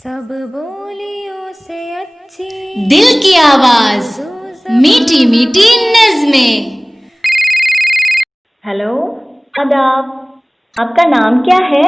सब बोलियों से अच्छी दिल की आवाज, मीठी मीठी नज़्में। हेलो, आदाब। आपका नाम क्या है?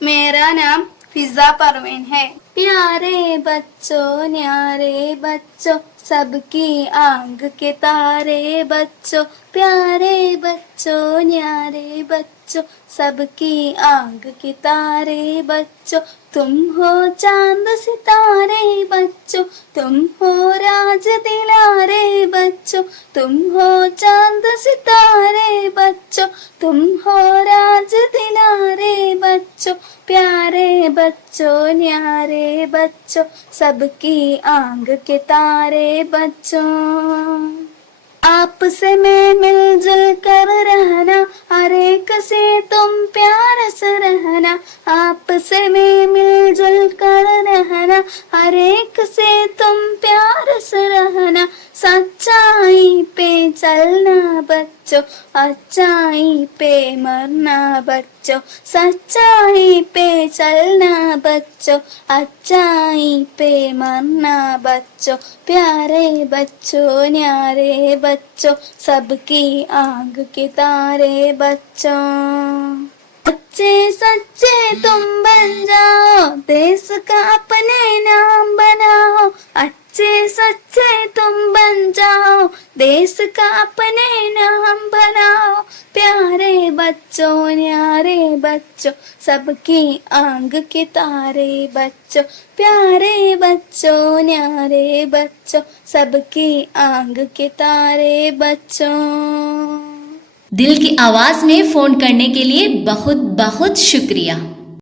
मेरा नाम फिजा परवीन है। प्यारे बच्चों न्यारे बच्चों सबकी आंख के तारे बच्चों, प्यारे बच्चों न्यारे बच्चों सबकी आंख के तारे बच्चों, तुम हो चांद सितारे बच्चों, तुम हो राज दिलारे बच्चों, तुम हो चांद सितारे बच्चों, तुम हो राज दिलारे बच्चों, प्यारे बच्चों न्यारे बच्चों सबकी आंख के तारे बच्चों। आपसे मैं मिलजुल कर रहना, हर एक से तुम प्यार से रहना, आपसे मैं मिलजुल कर रहना, हर एक से तुम प्यार से रहना, सच्चाई पे चलना बच्चों, अच्छाई पे मरना बच्चों, सच्चाई पे चलना बच्चों, अच्छाई पे मरना बच्चों, प्यारे बच्चों न्यारे बच्चों सबकी आंख के तारे बच्चों। सच्चे सच्चे तुम बन जाओ, देश का अपने नाम बनाओ, अच्छे सच्चे तुम बन जाओ, देश का अपने नाम बनाओ, प्यारे बच्चों न्यारे बच्चों सबकी आंख के तारे बच्चों, प्यारे बच्चों न्यारे बच्चों सबकी आंख के तारे बच्चों। दिल की आवाज में फोन करने के लिए बहुत बहुत शुक्रिया।